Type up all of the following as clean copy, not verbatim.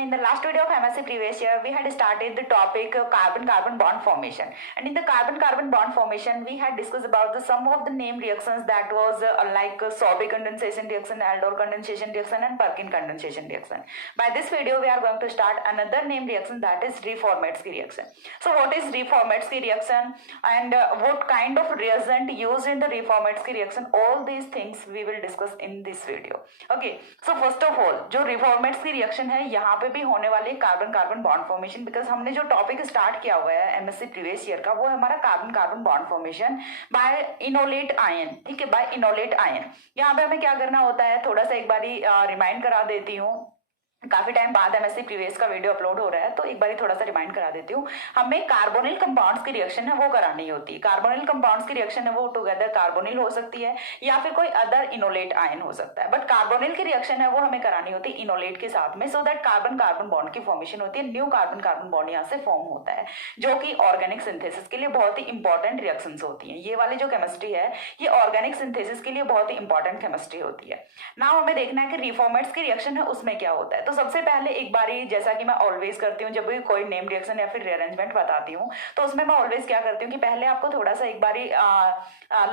in the last video of MSc previous year, we had started the topic carbon-carbon bond formation. And in the carbon-carbon bond formation, we had discussed about the some of the named reactions that was like Sobey condensation reaction, Aldol condensation reaction, and Perkin condensation reaction. By this video, we are going to start another named reaction, that is Reformatsky reaction. So what is Reformatsky reaction and what kind of reagent used in the Reformatsky reaction? All these things we will discuss in this video. Okay, so first of all, जो Reformatsky reaction है, यहाँ पे भी होने वाली carbon carbon bond formation, because हमने जो topic start किया हुआ है एमएससी प्रीवियस ईयर का, वो है हमारा carbon carbon bond formation by enolate ion. ठीक है, बाय इनोलेट आयन. यहाँ पे हमें क्या करना होता है, थोड़ा सा एक बारी रिमाइंड करा देती हूँ. काफी टाइम बाद एमएससी प्रीवियस का वीडियो अपलोड हो रहा है, तो एक बार थोड़ा सा रिमाइंड करा देती हूँ. हमें कार्बोनिल कंपाउंड्स की रिएक्शन है वो करानी होती है. कार्बोनिल कंपाउंड्स की रिएक्शन है वो टुगेदर कार्बोनिल हो सकती है या फिर कोई अदर इनोलेट आयन हो सकता है, बट कार्बोनिल की रिएक्शन है वो हमें करानी होती है इनोलेट के साथ में, so that carbon carbon bond की फॉर्मेशन होती है. न्यू कार्बन कार्बन बॉन्ड यहाँ से फॉर्म होता है, जो कि ऑर्गेनिक सिंथेसिस के लिए बहुत ही इंपॉर्टेंट रिएक्शन होती है. ये वाली जो केमिस्ट्री है ये ऑर्गेनिक सिंथेसिस के लिए बहुत ही इंपॉर्टेंट केमिस्ट्री होती है. नाउ हमें देखना है कि रिफॉर्मेट्स की रिएक्शन है उसमें क्या होता है. तो सबसे पहले एक बारी, जैसा कि मैं ऑलवेज करती हूँ जब भी कोई नेम रिएक्शन या फिर रीअरेंजमेंट बताती हूँ, तो उसमें मैं ऑलवेज क्या करती हूँ कि पहले आपको थोड़ा सा एक बारी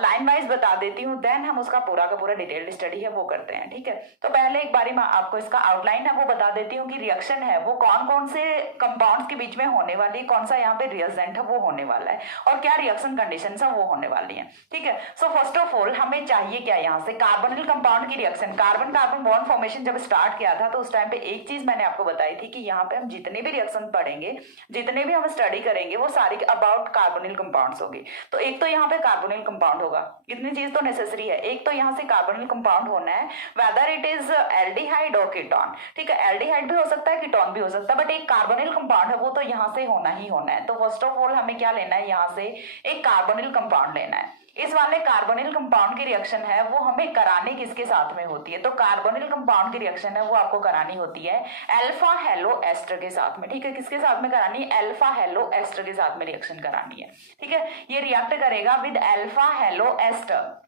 लाइन वाइज बता देती हूँ, देन हम उसका पूरा का पूरा डिटेल्ड स्टडी है वो करते हैं. ठीक है, तो पहले एक बारी मैं आपको इसका आउटलाइन है वो बता देती हूँ कि रिएक्शन है वो कौन कौन से कंपाउंड्स के बीच में होने वाली, कौन सा यहाँ पे रिएजेंट है वो होने वाला है और क्या रिएक्शन कंडीशंस है वो होने वाली है. ठीक है, सो फर्स्ट ऑफ ऑल हमें चाहिए क्या, यहाँ से कार्बोनिल कंपाउंड की reaction. Carbon carbon bond formation जब स्टार्ट किया था तो उस टाइम पे एक चीज मैंने आपको बताई थी कि यहाँ पे हम जितने भी रिएक्शन पढ़ेंगे, जितने भी हम स्टडी करेंगे, वो सारी अबाउट कार्बोनिल कंपाउंड्स होगी. तो एक तो यहाँ पे कार्बोनिल कंपाउंड होगा, इतनी चीज तो नेसेसरी है. एक तो यहाँ से कार्बोनिल कंपाउंड होना है, वेदर इट इज एल्डिहाइड और कीटोन. ठीक है, एल्डिहाइड भी हो सकता है, कीटोन भी हो सकता है, बट एक कार्बोनिल कंपाउंड है वो तो यहाँ से होना ही होना है. तो फर्स्ट ऑफ ऑल हमें क्या लेना है, यहाँ से एक कार्बोनिल कंपाउंड लेना है. इस वाले कार्बोनिल कंपाउंड की रिएक्शन है वो हमें करानी किसके साथ में होती है, तो कार्बोनिल कंपाउंड की रिएक्शन है वो आपको करानी होती है अल्फा हेलो एस्टर के साथ में. ठीक है, किसके साथ में करानी है, अल्फा हेलो एस्टर के साथ में रिएक्शन करानी है. ठीक है, ये रिएक्ट करेगा with alpha halo ester.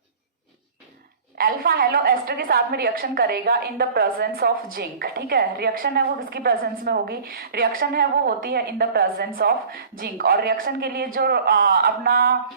Alpha halo ester के साथ में रिएक्शन करेगा in the presence of zinc. ठीक है, रिएक्शन है वो किसकी प्रेजेंस में होगी, रिएक्शन है वो होती है in the presence of zinc. और रिएक्शन के लिए जो अपना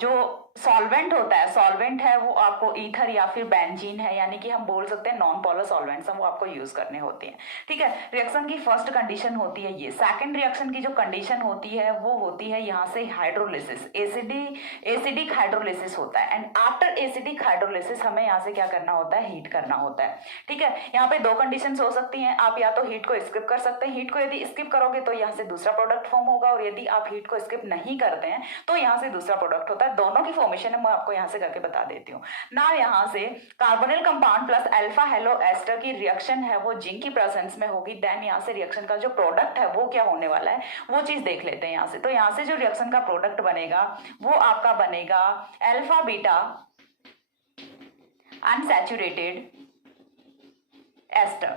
जो सॉल्वेंट होता है, सॉल्वेंट है वो आपको ईथर या फिर बेंजीन है, यानी कि हम बोल सकते हैं नॉन पोलर सॉल्वेंट्स वो आपको यूज करने होते हैं. ठीक है, रिएक्शन की फर्स्ट कंडीशन होती है ये. सेकंड रिएक्शन की जो कंडीशन होती है वो होती है यहाँ से हाइड्रोलिसिस, एसिडिक हाइड्रोलिसिस होता है. एंड आफ्टर एसिडिक हाइड्रोलिसिस हमें यहाँ से क्या करना होता है, हीट करना होता है. ठीक है, यहाँ पे दो कंडीशंस हो सकती हैं, आप या तो हीट को स्किप कर सकते हैं. हीट को यदि स्किप करोगे तो यहाँ से दूसरा प्रोडक्ट फॉर्म होगा, और यदि आप हीट को स्किप नहीं करते हैं तो यहाँ से दूसरा प्रोडक्ट होता है. दोनों की फॉर्मेशन है मैं आपको यहाँ से करके बता देती हूँ ना. यहाँ से carbonyl compound plus alpha halo ester की रिएक्शन है वो जिंक की प्रेजेंस में होगी. देन यहाँ से रिएक्शन का जो प्रोडक्ट है वो क्या होने वाला है वो चीज देख लेते हैं यहाँ से. तो यहाँ से जो रिएक्शन का प्रोडक्ट बनेगा वो आपका बनेगा alpha beta unsaturated ester.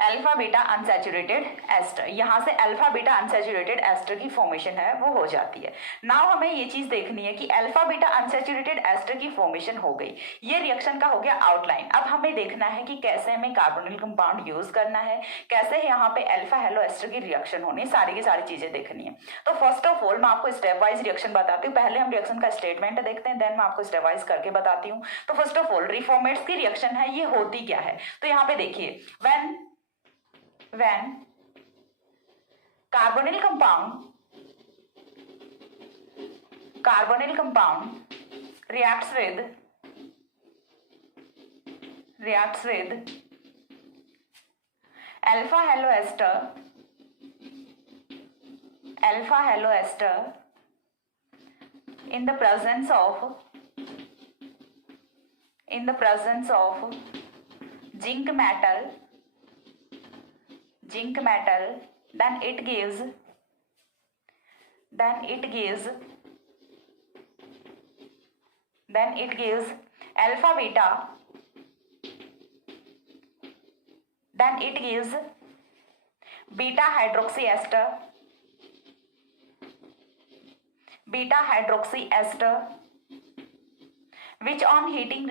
Alpha beta unsaturated ester, यहाँ से अल्फा बीटा अनसैचुरेटेड एस्टर की फॉर्मेशन है वो हो जाती है. नाउ हमें ये चीज देखनी है कि अल्फा बीटा अनसैचुरेटेड एस्टर की फॉर्मेशन हो गई, ये रिएक्शन का हो गया आउटलाइन. अब हमें देखना है कि कैसे हमें कार्बोनिल कंपाउंड यूज करना है, कैसे यहाँ पे अल्फा हेलो एस्टर की रिएक्शन होनी, सारी की सारी चीजें देखनी है. तो फर्स्ट ऑफ ऑल मैं आपको स्टेप वाइज रिएक्शन बताती हूँ. पहले हम रिएक्शन का स्टेटमेंट देखते हैं, देन मैं आपको स्टेप वाइज करके बताती हूँ. तो फर्स्ट ऑफ ऑल रिफॉर्मेट्स की रिएक्शन है ये होती क्या है, तो यहाँ पे देखिए when carbonyl compound reacts with alpha halo ester in the presence of zinc metal, then it gives alpha beta, then it gives beta hydroxy ester, which on heating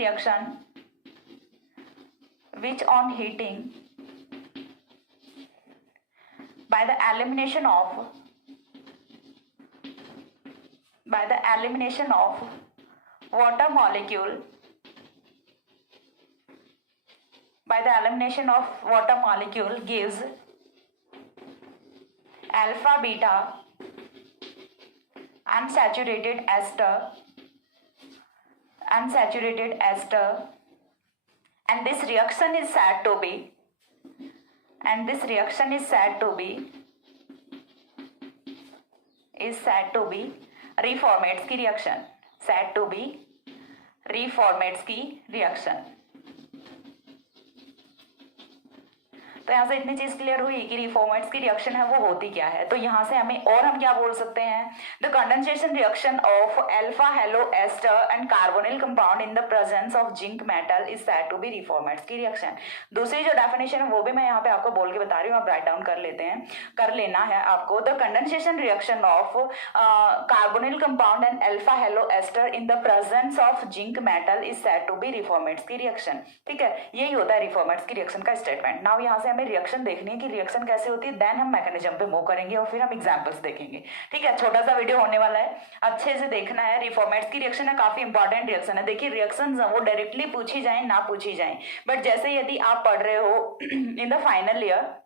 by the elimination of water molecule gives alpha beta unsaturated ester and this reaction is said to be reformates की reaction. तो यहाँ से इतनी चीज clear हुई कि रिफॉर्मेट्स की reaction है वो होती क्या है। तो यहाँ से हम क्या बोल सकते हैं, the condensation reaction of alpha halo ester and carbonyl compound in the presence of zinc metal is said to be Reformatsky reaction. दूसरी जो डेफिनेशन है वो भी मैं यहाँ पे आपको बोल के बता रही हूँ, आप राइट डाउन कर लेना है आपको। The condensation reaction of carbonyl compound and alpha halo ester in the presence of zinc metal is said to be Reformatsky reaction. ठीक है, यही होता है रिफॉर्मेट्स की रिएक्शन का स्टेटमेंट। नाउ यहाँ से हमें रिएक्शन देखनी है कि रिएक्शन कैसे होती है, देन हम मैकेनिज्म पे मूव करेंगे और फिर हम एग्जांपल्स देखेंगे। ठीक है, छोटा सा वीडियो होने वाला है, अच्छे से देखना है। रिफॉर्मेट्स की रिएक्शन है, काफी इंपॉर्टेंट रिएक्शन है। देखिए रिएक्शन वो डायरेक्टली पूछी जाए ना पूछी जाए, बट जैसे यदि आप पढ़ रहे हो in the final year,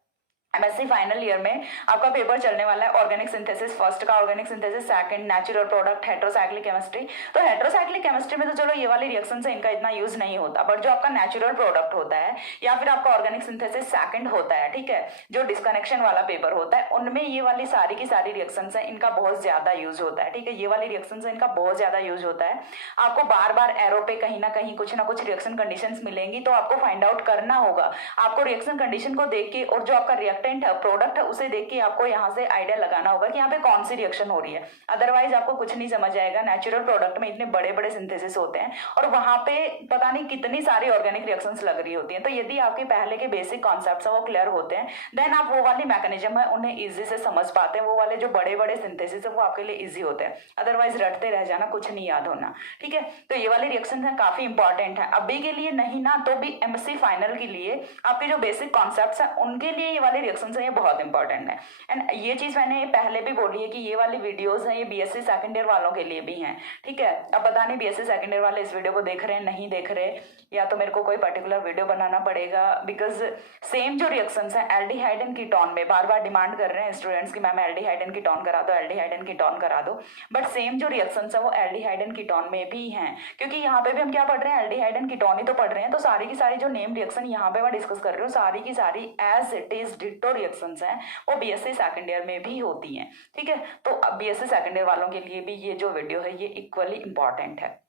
MSc final year में आपका पेपर चलने वाला है ऑर्गेनिक सिंथेसिस, फर्स्ट का organic synthesis, second natural product, heterocyclic chemistry. तो हेटेरोसाइक्लिक केमिस्ट्री में तो चलो ये वाली रिएक्शन से इनका इतना यूज नहीं होता, बट जो आपका नेचुरल प्रोडक्ट होता है या फिर आपका ऑर्गेनिक सिंथेसिस सेकंड होता है, ठीक है, जो डिस्कनेक्शन वाला पेपर होता है, उनमें ये वाली सारी की सारी रिएक्शन है इनका बहुत ज्यादा यूज होता है। ठीक है, ये वाली रिएक्शन से इनका बहुत ज्यादा यूज होता है। आपको बार बार एरो पे कहीं ना कहीं कुछ ना कुछ रिएक्शन कंडीशन मिलेंगी, तो आपको फाइंड आउट करना होगा। आपको रिएक्शन कंडीशन को देख के और जो आपका रिएक्टेंट है, प्रोडक्ट है, उसे देख के आपको यहाँ से आइडिया लगाना होगा कि यहाँ पे कौन सी रिएक्शन हो रही है। अदरवाइज आपको कुछ नहीं समझ आएगा। नेचुरल प्रोडक्ट में इतने बड़े बड़े सिंथेसिस होते हैं और वहां पे पता नहीं कितनी सारी ऑर्गेनिक रिएक्शंस लग रही होती हैं। तो यदि आपके पहले के बेसिक कॉन्सेप्ट्स है वो क्लियर होते हैं, देन आप वो वाली मैकेनिज्म है उन्हें इजी से समझ पाते हैं। वो वाले जो बड़े बड़े सिंथेसिस है वो आपके लिए इजी होते हैं, अदरवाइज रटते रह जाना, कुछ नहीं याद होना। ठीक है, तो ये वाली रिएक्शन है काफी इंपॉर्टेंट है, अभी के लिए नहीं ना तो भी एमएससी फाइनल के लिए आपके जो बेसिक कॉन्सेप्ट्स है उनके लिए ये वाली रिएक्शन है ये बहुत इंपॉर्टेंट है। एंड ये चीज मैंने पहले भी बोली है कि ये वाली वीडियोस हैं ये बीएससी सेकंड ईयर वालों के लिए भी हैं। ठीक है, अब पता नहीं बीएससी सेकंड ईयर वाले इस वीडियो को देख रहे हैं नहीं देख रहे, या तो मेरे को कोई पर्टिकुलर वीडियो बनाना पड़ेगा, बिकॉज सेम जो रिएक्शंस हैं एल्डिहाइड एंड कीटोन में बार बार डिमांड कर रहे हैं स्टूडेंट्स कि मैम एल्डिहाइड एंड कीटोन करा दो, एल्डिहाइड एंड कीटोन करा दो, बट सेम जो रिएक्शंस है वो एल्डिहाइड एंड कीटोन में भी हैं। क्योंकि यहाँ पे भी हम क्या पढ़ रहे हैं, एल्डिहाइड एंड कीटोन ही तो पढ़ रहे हैं। तो सारी की सारी जो नेम रिएक्शन यहाँ पे मैं डिस्कस कर रही हूँ, सारी की सारी as it is ditto reactions हैं, वो बीएससी सेकंड ईयर में भी होती हैं। ठीक है, तो बीएससी सेकंड ईयर वालों के लिए भी ये जो वीडियो है ये इक्वली इंपॉर्टेंट है।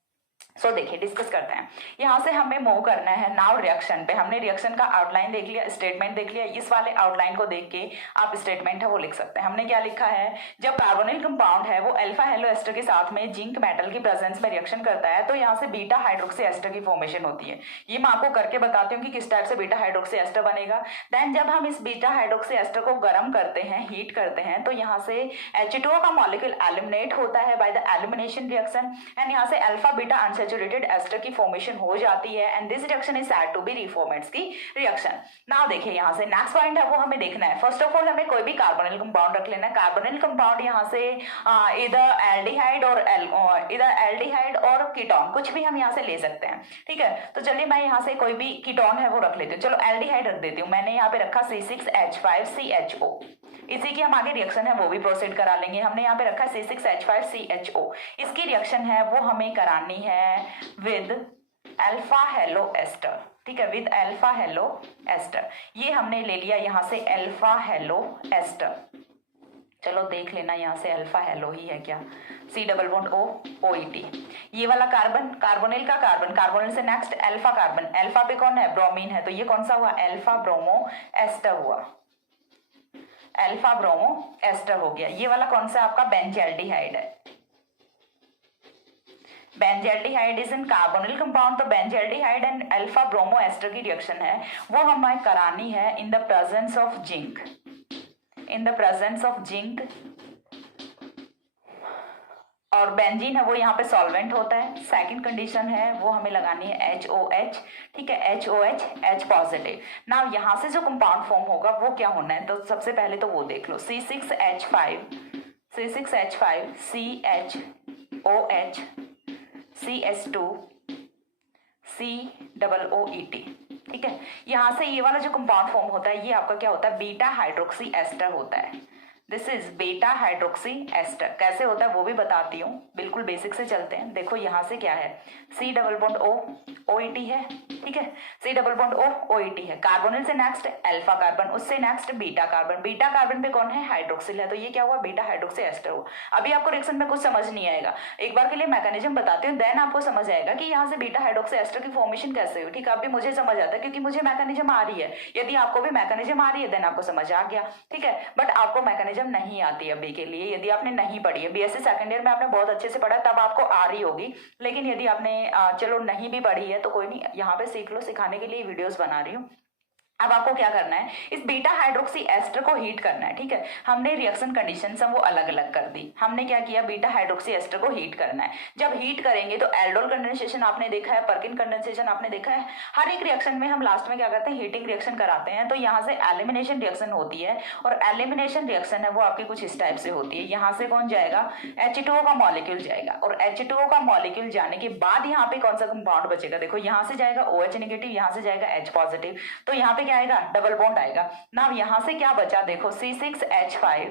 सो देखिए डिस्कस करते हैं। यहाँ से हमें मूव करना है नाउ रिएक्शन पे। हमने रिएक्शन का आउटलाइन देख लिया, स्टेटमेंट देख लिया। इस वाले आउटलाइन को देख के आप स्टेटमेंट है वो लिख सकते हैं। हमने क्या लिखा है, जब कार्बोनिल कंपाउंड है वो अल्फा हेलो एस्टर के साथ में जिंक मेटल की प्रेजेंस में रिएक्शन करता है तो यहाँ से बीटा हाइड्रोक्सी एस्टर की फॉर्मेशन होती है। ये मैं आपको करके बताती हूँ कि किस टाइप से बीटा हाइड्रोक्सी एस्टर बनेगा। देन जब हम इस बीटा हाइड्रोक्सी एस्टर को गर्म करते हैं, हीट करते हैं, तो यहाँ से H2O का मॉलिक्यूल एलिमिनेट होता है by the elimination reaction and यहाँ से अल्फा बीटा अनसैचुरेटेड एस्टर की फॉर्मेशन हो जाती है and this reaction is said to be Reformatsky reaction. Now देखिए यहाँ से नेक्स्ट पॉइंट है वो हमें देखना है। फर्स्ट ऑफ ऑल हमें कोई भी कार्बोनिल कंपाउंड रख लेना है। कार्बोनिल कंपाउंड यहाँ से इधर एल्डिहाइड और कीटोन कुछ भी हम यहाँ से ले सकते हैं। ठीक है, तो चलिए मैं यहाँ से कोई भी कीटोन है वो रख लेती हूँ। चलो एल्डिहाइड रख देती हूँ, मैंने यहाँ पे रखा C6H5CHO। इसी की हम आगे रिएक्शन है वो भी प्रोसीड करा लेंगे। हमने यहाँ पे रखा C6H5CHO, इसकी रिएक्शन है वो हमें करानी है विद अल्फा हेलो एस्टर। ठीक है, विद अल्फा हेलो एस्टर। ये हमने ले लिया यहाँ से अल्फा हेलो एस्टर। चलो देख लेना यहाँ से अल्फा हेलो ही है क्या, C+O-OET। ये वाला कार्बन, कार्बोनिल का कार्बन, कार्बोनिल से नेक्स्ट अल्फा कार्बन, अल्फा पे कौन है, ब्रोमीन है, तो ये कौन सा हुआ, अल्फा ब्रोमो एस्टर हुआ, अल्फा ब्रोमो एस्टर हो गया। ये वाला कौन सा आपका बेंजल्डिहाइड है, benzaldehyde is in carbonyl compound. तो benzaldehyde and alpha bromo ester की रिएक्शन है वो हमें करानी है in the presence of zinc, in the presence of zinc और बेंजीन है वो यहाँ पे सॉल्वेंट होता है। सेकंड कंडीशन है वो हमें लगानी है HOH, ठीक है, HOH H पॉजिटिव। ना यहाँ से जो कंपाउंड फॉर्म होगा वो क्या होना है, तो सबसे पहले तो वो देख लो, C6H5 CHOH CS2 COOET, ठीक है। यहाँ से ये वाला जो कंपाउंड फॉर्म होता है ये आपका क्या होता है, बीटा हाइड्रोक्सी एस्टर होता है। This is beta hydroxy ester. कैसे होता है वो भी बताती हूँ, बिल्कुल बेसिक से चलते हैं। देखो यहाँ से क्या है, C double bond O OET है, ठीक है, C double bond O OET है। कार्बोनिल से नेक्स्ट अल्फा कार्बन, उससे next beta carbon. Beta carbon पे कौन है, हाइड्रोक्सिल है, तो ये क्या हुआ, बीटा हाइड्रोक्सी एस्टर हुआ। अभी आपको रिएक्शन में कुछ समझ नहीं आएगा, एक बार के लिए मैकेनिज्म बताती हूँ, देन आपको समझ आएगा कि यहाँ से बीटा हाइड्रोक्सी एस्टर की फॉर्मेशन कैसे हुई, ठीक है। अभी मुझे समझ आता है क्योंकि मुझे मैकेनिज्म आ रही है। यदि आपको भी मैकेनिज्म आ रही है देन आपको समझ आ गया, ठीक है। बट आपको मैकेनिज्म नहीं आती अभी के लिए, यदि आपने नहीं पढ़ी है, BSc सेकंड ईयर में आपने बहुत अच्छे से पढ़ा तब आपको आ रही होगी। लेकिन यदि आपने चलो नहीं भी पढ़ी है तो कोई नहीं, यहाँ पे सीख लो, सिखाने के लिए वीडियोस बना रही हूँ। अब आपको क्या करना है, इस बीटा हाइड्रोक्सी एस्टर को हीट करना है, ठीक है। हमने रिएक्शन कंडीशन सब वो अलग अलग कर दी। हमने क्या किया, बीटा हाइड्रोक्सी एस्टर को हीट करना है। जब हीट करेंगे तो एल्डोल कंडेंसेशन आपने देखा है, पर्किन कंडेंसेशन आपने देखा है। हर एक रिएक्शन में हम लास्ट में क्या करते हैं, हीटिंग रिएक्शन कराते हैं। तो यहाँ से एलिमिनेशन रिएक्शन होती है, और एलिमिनेशन रिएक्शन है वो आपकी कुछ इस टाइप से होती है। यहाँ से कौन जाएगा, H2O का मॉलिक्यूल जाएगा, और H2O का मॉलिक्यूल जाने के बाद यहाँ पे कौन सा कंपाउंड बचेगा, देखो यहाँ से जाएगा OH नेगेटिव, यहाँ से जाएगा H पॉजिटिव, तो यहाँ पे क्या आएगा, डबल बॉन्ड आएगा ना। यहां से क्या बचा, देखो C6H5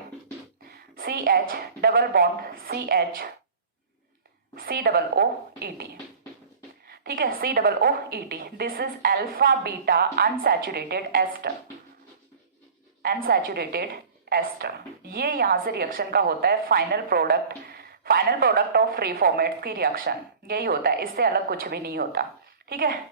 CH double bond CH COOET, ठीक है, COOET। This is alpha beta unsaturated ester. ये यहां से रिएक्शन का होता है final product of free formats की रिएक्शन, यही होता है, इससे अलग कुछ भी नहीं होता, ठीक है।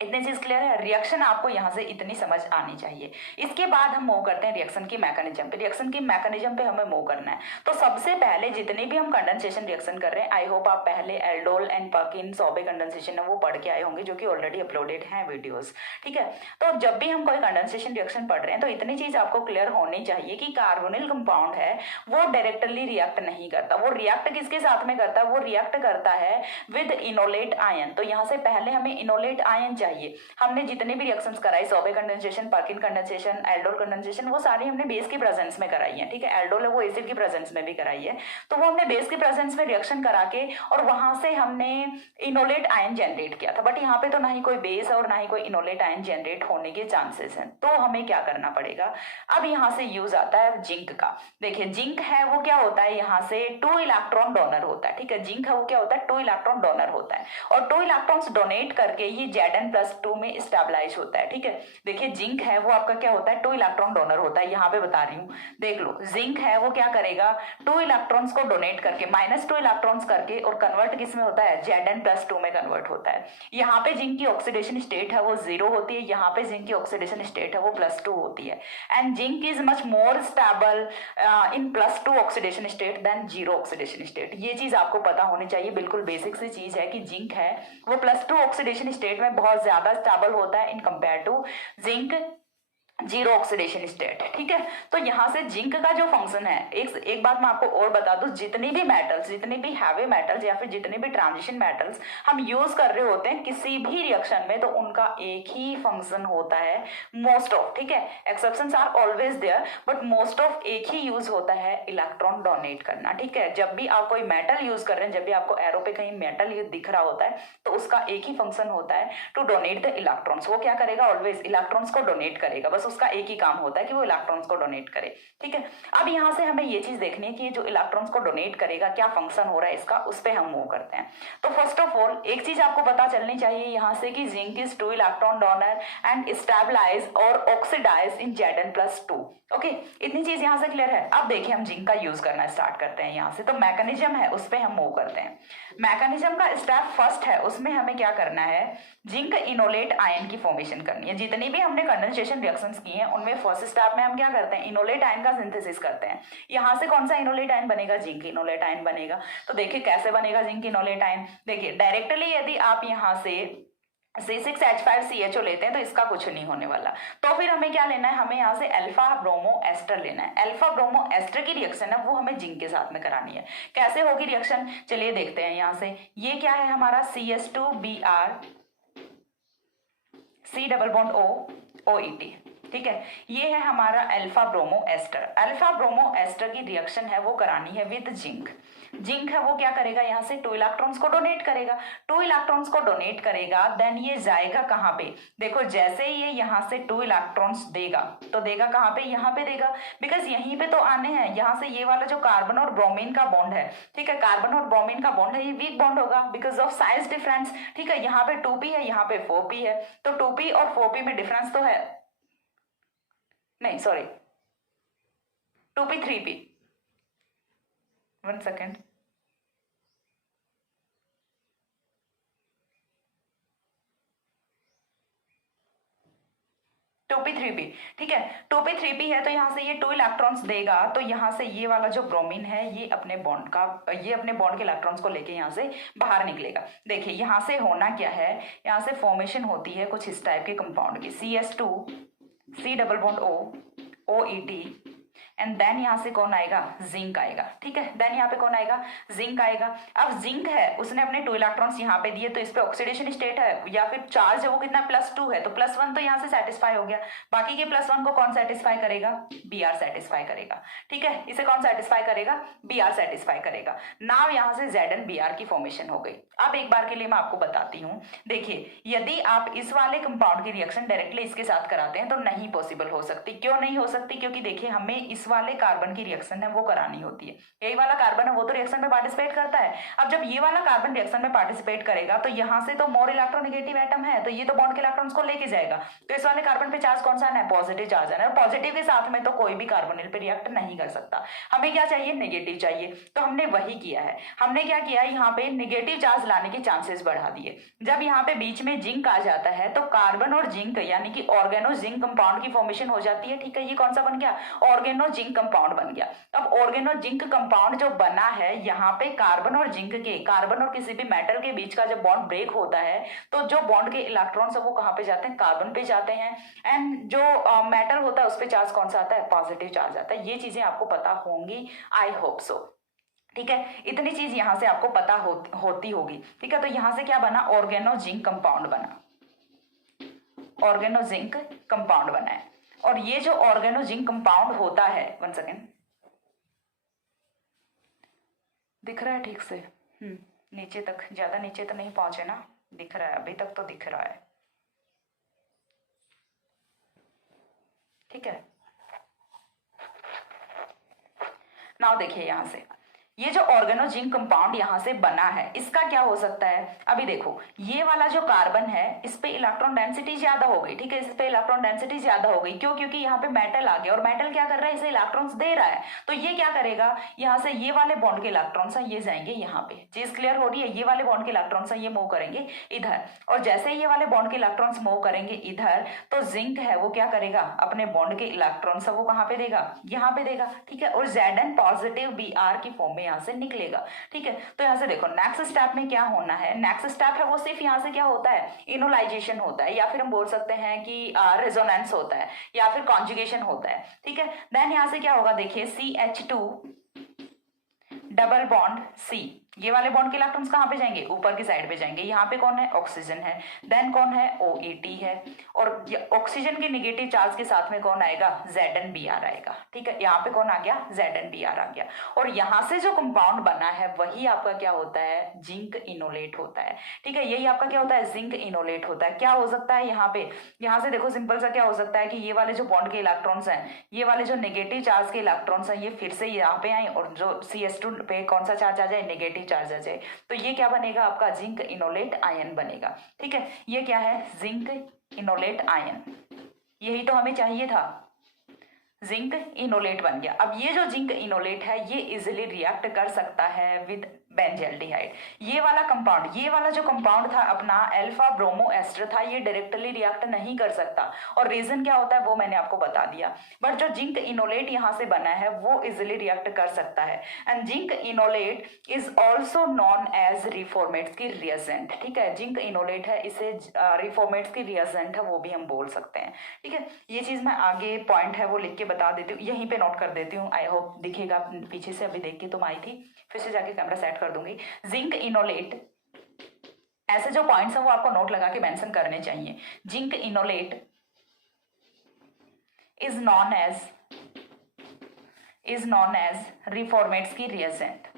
इतनी चीज क्लियर है, रिएक्शन आपको यहाँ से इतनी समझ आनी चाहिए। इसके बाद हम मूव करते हैं रिएक्शन की मैकेनिज्म पे। रिएक्शन की मैकेनिज्म पे हमें मूव करना है। तो सबसे पहले जितने भी हम कंडेंसेशन रिएक्शन कर रहे हैं, आई होप आप पहले एल्डोल एंड पर्किन सॉबे कंडेंसेशन है वो पढ़ के आए होंगे, जो कि ऑलरेडी अपलोडेड हैं वीडियोस, ठीक है। तो जब भी हम कोई कंडेंसेशन रिएक्शन पढ़ रहे हैं तो इतनी चीज आपको क्लियर होनी चाहिए कि कार्बोनिल कंपाउंड है वो डायरेक्टली रिएक्ट नहीं करता। वो रिएक्ट किसके साथ में करता है, वो रिएक्ट करता है विद इनोलेट आयन। तो यहाँ से पहले हमें इनोलेट आयन चाहिए। हमने जितने भी रिएक्शंस कराई, Stobbe condensation, Perkin condensation, aldol condensation, वो सारी हमने बेस की प्रेजेंस में कराई है, ठीक है। एल्डोल है वो एसिड की प्रेजेंस में भी कराई है, तो वो हमने बेस की प्रेजेंस में रिएक्शन करा के और वहां से हमने इनोलेट आयन जनरेट किया था। बट यहाँ पे तो ना ही कोई बेस और ना ही कोई इनोलेट आयन जनरेट होने के चांसेस हैं, तो हमें क्या करना पड़ेगा। अब यहाँ से यूज आता है जिंक का। देखिए जिंक है वो क्या होता है, यहाँ से 2 इलेक्ट्रॉन डोनर होता है, ठीक है। जिंक है वो क्या होता है, 2 इलेक्ट्रॉन डोनर होता है, और 2 इलेक्ट्रॉन्स डोनेट करके ये Zn+2 में स्टेबलाइज होता है, ठीक है। देखिए जिंक है वो आपका क्या होता है, 2 इलेक्ट्रॉन डोनर होता है। यहाँ पे बता रही हूँ, देख लो, जिंक है वो क्या करेगा, 2 इलेक्ट्रॉन्स को डोनेट करके -2 इलेक्ट्रॉन्स करके और कन्वर्ट किस में होता है, Zn+2 में कन्वर्ट होता है। यहाँ पे जिंक की ऑक्सीडेशन स्टेट है वो 0 होती है, यहाँ पे जिंक की ऑक्सीडेशन स्टेट है वो +2 होती है। And zinc is much more stable in +2 oxidation state than 0 oxidation state. ये चीज आपको पता होनी चाहिए, बिल्कुल बेसिक सी चीज है कि जिंक है वो +2 ऑक्सीडेशन स्टेट में बहुत ज्यादा स्टेबल होता है in compare to zinc 0 oxidation state, ठीक है। तो यहाँ से जिंक का जो फंक्शन है, एक बात मैं आपको और बता दूं, जितनी भी मेटल्स, जितने भी हैवी मेटल्स या फिर जितने भी ट्रांजिशन मेटल्स हम यूज कर रहे होते हैं किसी भी रिएक्शन में, तो उनका एक ही फंक्शन होता है, मोस्ट ऑफ, ठीक है। Exceptions are always there, but most of एक ही यूज होता है, इलेक्ट्रॉन डोनेट करना, ठीक है। जब भी आप कोई मेटल यूज कर रहे हैं, जब भी आपको एरो पे कहीं मेटल दिख रहा होता है, तो उसका एक ही फंक्शन होता है, टू डोनेट द इलेक्ट्रॉन्स। वो क्या करेगा, ऑलवेज इलेक्ट्रॉन्स को डोनेट करेगा, बस उसका एक ही काम होता है कि वो इलेक्ट्रॉन्स को डोनेट करे, ठीक है। अब यहाँ से हमें ये चीज देखनी है कि जो इलेक्ट्रॉन्स को डोनेट करेगा क्या फंक्शन हो रहा है इसका, उस पर हम मूव करते हैं। तो फर्स्ट ऑफ ऑल एक चीज आपको पता चलनी चाहिए यहाँ से कि zinc is 2 electron donor and stabilize और ऑक्सीडाइज इन Zn+2। ओके, इतनी चीज यहाँ से क्लियर है। अब देखिए हम जिंक का यूज करना स्टार्ट करते हैं यहाँ से। तो मैकेनिज्म है उस पर हम मूव करते हैं। मैकेनिज्म का स्टेप फर्स्ट है, उसमें हमें क्या करना है, जिंक इनोलेट आयन की फॉर्मेशन करनी है। जितनी भी हमने कंडेंसेशन रिएक्शंस की हैं उनमें फर्स्ट स्टेप में हम क्या करते हैं, इनोलेट आयन का सिंथेसिस करते हैं। यहाँ से कौन सा इनोलेट आयन बनेगा, जिंक इनोलेट आयन बनेगा। तो देखिए कैसे बनेगा जिंक इनोलेट आयन, देखिए डायरेक्टली यदि आप यहाँ से C6H5CHO लेते हैं तो इसका कुछ नहीं होने वाला। तो फिर हमें क्या लेना है, हमें यहाँ से अल्फा ब्रोमो एस्टर लेना है। अल्फा ब्रोमो एस्टर की रिएक्शन है वो हमें जिंक के साथ में करानी है। कैसे होगी रिएक्शन, चलिए देखते हैं। यहाँ से ये क्या है हमारा CH2Br C double bond O OET, ठीक है। ये है हमारा alpha bromo ester. Alpha bromo ester की रिएक्शन है वो करानी है विद जिंक। जिंक है वो क्या करेगा, यहाँ से 2 इलेक्ट्रॉन्स को डोनेट करेगा। 2 इलेक्ट्रॉन्स को डोनेट करेगा, देन ये जाएगा कहाँ पे, देखो जैसे ये यहाँ से 2 इलेक्ट्रॉन्स देगा तो देगा कहाँ पे, यहाँ पे देगा, बिकॉज यहीं पे तो आने हैं। यहाँ से ये वाला जो कार्बन और ब्रोमीन का बॉन्ड है, ठीक है, कार्बन और ब्रोमीन का बॉन्ड है, ये वीक बॉन्ड होगा बिकॉज ऑफ साइज डिफरेंस, ठीक है। यहाँ पे 2p है, यहाँ पे 4p है, तो 2p और 4p में डिफरेंस तो है नहीं, sorry 2p 3p, 1 second, 2p3p, ठीक है। 2p3p है तो यहाँ से ये 2 इलेक्ट्रॉन्स देगा, तो यहाँ से ये वाला जो ब्रोमीन है ये अपने बॉन्ड के इलेक्ट्रॉन्स को लेके यहाँ से बाहर निकलेगा। देखिए यहाँ से होना क्या है, यहाँ से फॉर्मेशन होती है कुछ इस टाइप के कंपाउंड की, CH2 C double bond O OET, and then यहाँ से कौन आएगा, जिंक आएगा, ठीक है। देन यहाँ पे कौन आएगा, जिंक आएगा। अब जिंक है उसने अपने 2 इलेक्ट्रॉन्स यहाँ पे दिए, तो इस पे ऑक्सीडेशन स्टेट है या फिर चार्ज है वो कितना, +2 है, तो +1 तो यहाँ से सेटिस्फाई हो गया। बाकी के +1 को कौन सेटिस्फाई करेगा, Br सेटिस्फाई करेगा, ठीक है। इसे कौन सेटिस्फाई करेगा, Br सेटिस्फाई करेगा। नाउ यहाँ से ZnBr की फॉर्मेशन हो गई। अब एक बार के लिए मैं आपको बताती हूँ, देखिए यदि आप इस वाले कंपाउंड की रिएक्शन डायरेक्टली इसके साथ कराते हैं तो नहीं पॉसिबल हो सकती। क्यों नहीं हो सकती, क्योंकि देखिए हमें इस वाले कार्बन की रिएक्शन है वो करानी होती है। यही वाला कार्बन है वो तो रिएक्शन में पार्टिसिपेट करता है। अब जब ये वाला कार्बन रिएक्शन में पार्टिसिपेट करेगा तो यहाँ से तो मोर इलेक्ट्रोनेगेटिव एटम है, तो ये तो बॉन्ड के इलेक्ट्रॉन्स को लेके जाएगा, तो इस वाले कार्बन पे चार्ज कौन सा आना है, पॉजिटिव चार्ज आना है। पॉजिटिव के साथ में तो कोई भी कार्बोनिल पे रिएक्ट नहीं कर सकता। हमें क्या चाहिए, नेगेटिव चाहिए, तो हमने वही किया है। हमने क्या किया, यहाँ पे नेगेटिव चार्ज लाने के चांसेस बढ़ा दिए। जब यहाँ पे बीच में जिंक आ जाता है तो कार्बन और जिंक यानी कि ऑर्गेनो जिंक कंपाउंड की फॉर्मेशन हो जाती है, ठीक है। ये कौन सा बन गया, ऑर्गेनो जिंक कंपाउंड बन गया। अब ऑर्गेनो जिंक कंपाउंड जो बना है, यहाँ पे कार्बन और जिंक के, कार्बन और किसी भी मेटल के बीच का जब बॉन्ड ब्रेक होता है तो जो बॉन्ड के इलेक्ट्रॉन्स है वो कहाँ पे जाते हैं, कार्बन पे जाते हैं, एंड जो मेटल होता है उस पे चार्ज कौन सा आता है, पॉजिटिव चार्ज आता है। ये चीजें आपको पता होंगी, आई होप सो, ठीक है। इतनी चीज यहाँ से आपको पता होती होगी, ठीक है। तो यहाँ से क्या बना, ऑर्गेनो जिंक कंपाउंड बना, ऑर्गेनो जिंक कंपाउंड बना है। और ये जो ऑर्गेनो जिंक कंपाउंड होता है, 1 सेकेंड, दिख रहा है ठीक से, नीचे तक, ज्यादा नीचे तो नहीं पहुंचे ना, दिख रहा है, अभी तक तो दिख रहा है, ठीक है। नाउ देखिए यहाँ से ये जो ऑर्गेनो जिंक कंपाउंड यहाँ से बना है इसका क्या हो सकता है, अभी देखो ये वाला जो कार्बन है इस पे इलेक्ट्रॉन डेंसिटी ज्यादा हो गई, ठीक है। इस पे इलेक्ट्रॉन डेंसिटी ज्यादा हो गई, क्यों, क्योंकि यहाँ पे मेटल आ गया और मेटल क्या कर रहा है, इसे इलेक्ट्रॉन्स दे रहा है, तो ये क्या करेगा, यहाँ से ये वाले बॉन्ड के इलेक्ट्रॉन्स हैं ये जाएंगे यहाँ पे, चीज क्लियर हो रही है। ये वाले बॉन्ड के इलेक्ट्रॉन्स हैं ये मूव करेंगे इधर, और जैसे ये वाले बॉन्ड के इलेक्ट्रॉन्स मूव करेंगे इधर, तो जिंक है वो क्या करेगा, अपने बॉन्ड के इलेक्ट्रॉन्स है वो कहाँ पे देगा, यहाँ पे देगा, ठीक है। और Zn पॉजिटिव Br की फॉर्म में यहाँ से निकलेगा, ठीक है। तो यहाँ से देखो नेक्स्ट स्टेप में क्या होना है, नेक्स्ट स्टेप है वो सिर्फ यहाँ से क्या होता है, इनोलाइजेशन होता है, या फिर हम बोल सकते हैं कि रेजोनेंस होता है, या फिर कॉन्जुगेशन होता है, ठीक है। देन यहाँ से क्या होगा, देखिए CH2 डबल बॉन्ड C, ये वाले बॉन्ड के इलेक्ट्रॉन्स कहाँ पे जाएंगे, ऊपर की साइड पे जाएंगे। यहाँ पे कौन है, ऑक्सीजन है, देन कौन है, OET है, और ऑक्सीजन के निगेटिव चार्ज के साथ में कौन आएगा, ZnBr आएगा, ठीक है। यहाँ पे कौन आ गया, ZnBr आ गया, और यहाँ से जो कंपाउंड बना है वही आपका क्या होता है, जिंक इनोलेट होता है, ठीक है। यही आपका क्या होता है, जिंक इनोलेट होता है। क्या हो सकता है यहाँ पे, यहाँ से देखो सिंपल सा क्या हो सकता है कि ये वाले जो बॉन्ड के इलेक्ट्रॉन्स हैं, ये वाले जो नेगेटिव चार्ज के इलेक्ट्रॉन्स हैं ये फिर से यहाँ पे आए, और जो CH2 पे कौन सा चार्ज आ जाए, नेगेटिव चार्ज आ जाए, तो ये क्या बनेगा, आपका जिंक इनोलेट आयन बनेगा, ठीक है। ये क्या है, जिंक इनोलेट आयन, यही तो हमें चाहिए था, जिंक इनोलेट बन गया। अब ये जो जिंक इनोलेट है ये इजिली रिएक्ट कर सकता है विद बेंजल्डिहाइड। ये वाला कंपाउंड, ये वाला जो कंपाउंड था अपना अल्फा ब्रोमो एस्टर था, ये डायरेक्टली रिएक्ट नहीं कर सकता, और रीजन क्या होता है वो मैंने आपको बता दिया। बट जो जिंक इनोलेट यहाँ से बना है वो इजिली रिएक्ट कर सकता है, and zinc enolate is also known as Reformatsky reagent. ठीक है, जिंक इनोलेट है, इसे रिफॉर्मेट्स की रिएजेंट है वो भी हम बोल सकते हैं। ठीक है, ये चीज मैं आगे पॉइंट है वो लिख के बता देती हूँ, यहीं पे नोट कर देती हूँ। आई होप दिखेगा पीछे से, अभी देख के तुम आई थी, फिर से जाके कैमरा सेट कर दूंगी। जिंक इनोलेट, ऐसे जो पॉइंट्स हैं वो आपको नोट लगा के मेंशन करने चाहिए। Zinc enolate is known as Reformatsky reagent,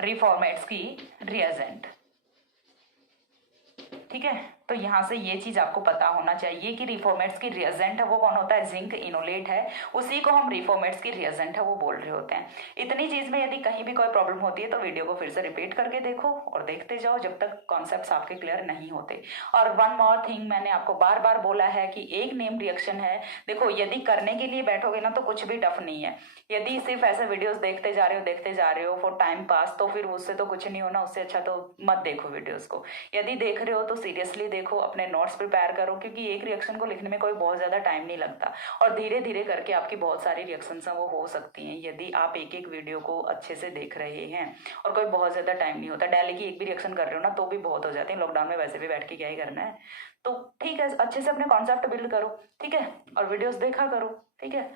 रिफॉर्मेट्स की रिएजेंट। ठीक है, तो यहां से ये चीज आपको पता होना चाहिए कि रिफॉर्मेट्स की रिएजेंट है वो कौन होता है, जिंक इनोलेट है, उसी को हम रिफॉर्मेट्स की रिएजेंट है वो बोल रहे होते हैं। इतनी चीज में यदि कहीं भी कोई प्रॉब्लम होती है तो वीडियो को फिर से रिपीट करके देखो और देखते जाओ जब तक कॉन्सेप्ट्स आपके क्लियर नहीं होते। और वन मोर थिंग, मैंने आपको बार बार बोला है कि एक नेम रिएक्शन है, देखो यदि करने के लिए बैठोगे ना तो कुछ भी टफ नहीं है। यदि सिर्फ ऐसे वीडियोस देखते जा रहे हो फॉर टाइम पास, तो फिर उससे तो कुछ नहीं होना, उससे अच्छा तो मत देखो वीडियोस को। यदि देख रहे हो तो सीरियसली देखो, अपने नोट्स प्रिपेयर करो, क्योंकि एक रिएक्शन को लिखने में कोई बहुत ज्यादा टाइम नहीं लगता, और धीरे धीरे करके आपकी बहुत सारी रिएक्शंस हैं वो हो सकती हैं यदि आप एक एक वीडियो को अच्छे से देख रहे हैं, और कोई बहुत ज्यादा टाइम नहीं होता। डेली की एक भी रिएक्शन कर रहे हो ना तो भी बहुत हो जाते हैं, लॉकडाउन में वैसे भी बैठ के क्या ही करना है। तो ठीक है, अच्छे से अपने कॉन्सेप्ट बिल्ड करो, ठीक है, और वीडियोस देखा करो। ठीक है,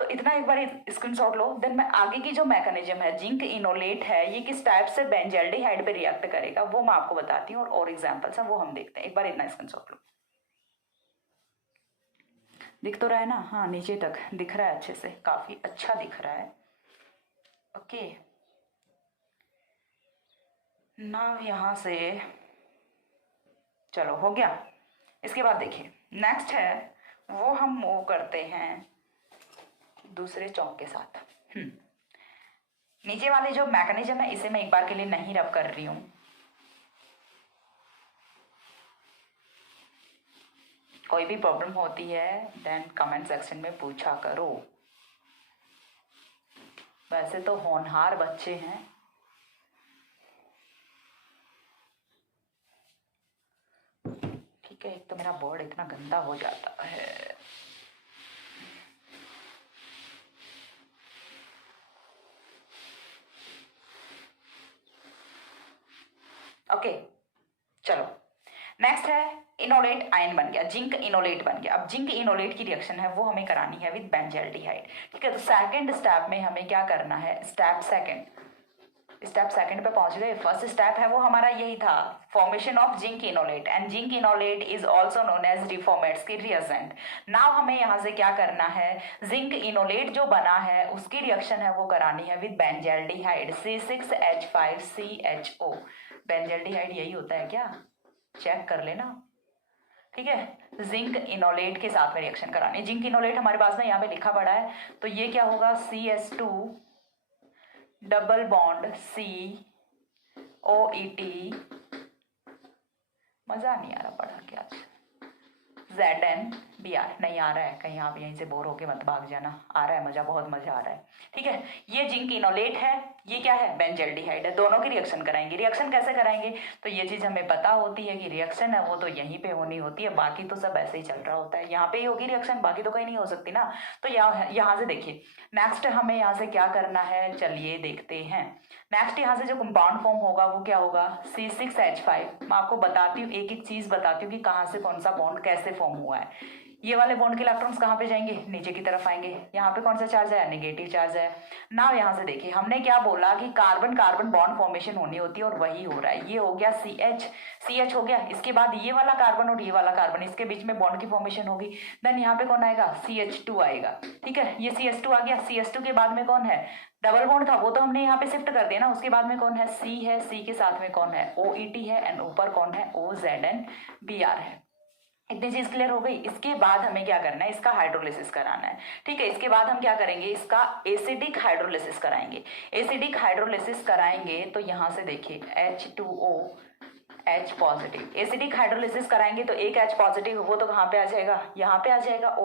तो इतना एक बार स्क्रीनशॉट लो। देन मैं आगे की जो मैकेनिज्म है, जिंक इनोलेट है, ये किस टाइप से बेंजल्डिहाइड पे रिएक्ट करेगा वो मैं आपको बताती हूँ, और एग्जांपल्स हैं वो हम देखते हैं। एक बार इतना स्क्रीनशॉट लो। दिख तो रहा है ना? हाँ, नीचे तक दिख रहा है अच्छे से, काफी अच्छा दिख रहा है। ओके, ना यहां से चलो हो गया। इसके बाद देखिए नेक्स्ट है वो हम मूव करते हैं दूसरे चौक के साथ। नीचे वाले जो मैकेनिज्म है इसे मैं एक बार के लिए नहीं रब कर रही हूं, कोई भी प्रॉब्लम होती है देन कमेंट सेक्शन में पूछा करो। वैसे तो होनहार बच्चे हैं, ठीक है। एक तो मेरा बोर्ड इतना गंदा हो जाता है। ओके चलो, नेक्स्ट है इनोलेट आयन बन गया, जिंक इनोलेट बन गया। अब जिंक इनोलेट की रिएक्शन है वो हमें करानी है विद बेंजल्डिहाइड। ठीक है, तो सेकंड स्टेप में हमें क्या करना है, स्टेप सेकंड पे पहुंच गए। फर्स्ट स्टेप है वो हमारा यही था, formation of zinc enolate, and zinc enolate is also known as Reformatsky reagent. Now हमें यहाँ से क्या करना है, जिंक इनोलेट जो बना है उसकी रिएक्शन है वो करानी है विद बेंजल्डिहाइड, C6H5CHO। बेंजल्डिहाइड यही होता है क्या, चेक कर लेना। ठीक है, जिंक इनोलेट के साथ में रिएक्शन करानी है। जिंक इनोलेट हमारे पास में यहाँ पे लिखा पड़ा है, तो ये क्या होगा, CS2 डबल बॉन्ड COET, मजा नहीं आ रहा पढ़ा के आज, ZnBr नहीं आ रहा है, कहीं आप यहीं से बोर होके मत भाग जाना, आ रहा है मजा, बहुत मजा आ रहा है। ठीक है, ये जिंक इनोलेट है, ये क्या है, बेंजल्डिहाइड है, दोनों की रिएक्शन कराएंगे। रिएक्शन कैसे कराएंगे, तो ये चीज हमें पता होती है कि रिएक्शन है वो तो यहीं पे होनी होती है, बाकी तो सब ऐसे ही चल रहा होता है, यहाँ पे ही होगी रिएक्शन, बाकी तो कहीं नहीं हो सकती ना। तो यहाँ से देखिए नेक्स्ट हमें यहाँ से क्या करना है, चलिए देखते हैं। नेक्स्ट यहाँ से जो कंपाउंड फॉर्म होगा वो क्या होगा, C6H5। मैं आपको बताती हूँ, एक एक चीज बताती हूँ कि कहाँ से कौन सा बॉन्ड कैसे फॉर्म हुआ है। ये वाले बॉन्ड के इलेक्ट्रॉन्स कहाँ पे जाएंगे, नीचे की तरफ आएंगे। यहाँ पे कौन सा चार्ज है, नेगेटिव चार्ज है ना। यहाँ से देखिए हमने क्या बोला कि कार्बन कार्बन बॉन्ड फॉर्मेशन होनी होती है, और वही हो रहा है। ये हो गया CH हो गया, इसके बाद ये वाला कार्बन और ये वाला कार्बन, इसके बीच में बॉन्ड की फॉर्मेशन होगी। देन यहाँ पे कौन आएगा, CH2 आएगा। ठीक है, ये CH2 आ गया। CH2 के बाद में कौन है, डबल बॉन्ड था वो तो हमने यहाँ पे शिफ्ट कर दिया ना। उसके बाद में कौन है, C है, C के साथ में कौन है, OET है, एंड ऊपर कौन है, OZnBr है। इतनी चीज क्लियर हो गई। इसके बाद हमें क्या करना है, इसका हाइड्रोलिसिस कराना है। ठीक है, इसके बाद हम क्या करेंगे, इसका एसिडिक हाइड्रोलिसिस कराएंगे। एसिडिक हाइड्रोलिसिस कराएंगे तो यहाँ से देखिए H2O H positive. Acidic hydrolysis कराएंगे तो एक H पॉजिटिव वो तो कहाँ पे आ जाएगा, यहाँ पे आ जाएगा,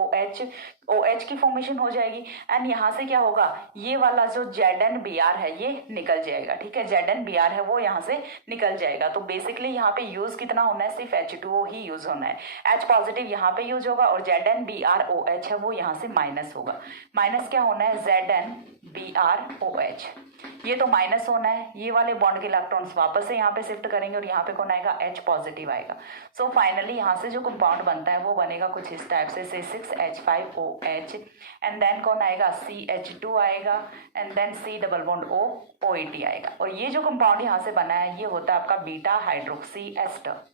OH की फॉर्मेशन हो जाएगी। एंड यहाँ से क्या होगा, ये वाला जो ZnBr है ये निकल जाएगा। ठीक है, ZnBr है वो यहाँ से निकल जाएगा। तो बेसिकली यहाँ पे यूज कितना होना है, सिर्फ H2O ही यूज होना है। H पॉजिटिव यहाँ पे यूज होगा और ZnBrOH है वो यहाँ से माइनस होगा। माइनस क्या होना है, ZnBrOH, ये तो माइनस होना है। ये वाले बॉन्ड के इलेक्ट्रॉन्स वापस से यहाँ पे शिफ्ट करेंगे और यहाँ पे कौन आएगा, H पॉजिटिव आएगा। सो फाइनली यहाँ से जो कंपाउंड बनता है वो बनेगा कुछ इस टाइप से, C6H5OH एंड देन कौन आएगा, CH2 आएगा and then C double bond O OAT आएगा। और ये जो कंपाउंड यहाँ से बना है ये होता है आपका beta hydroxy ester.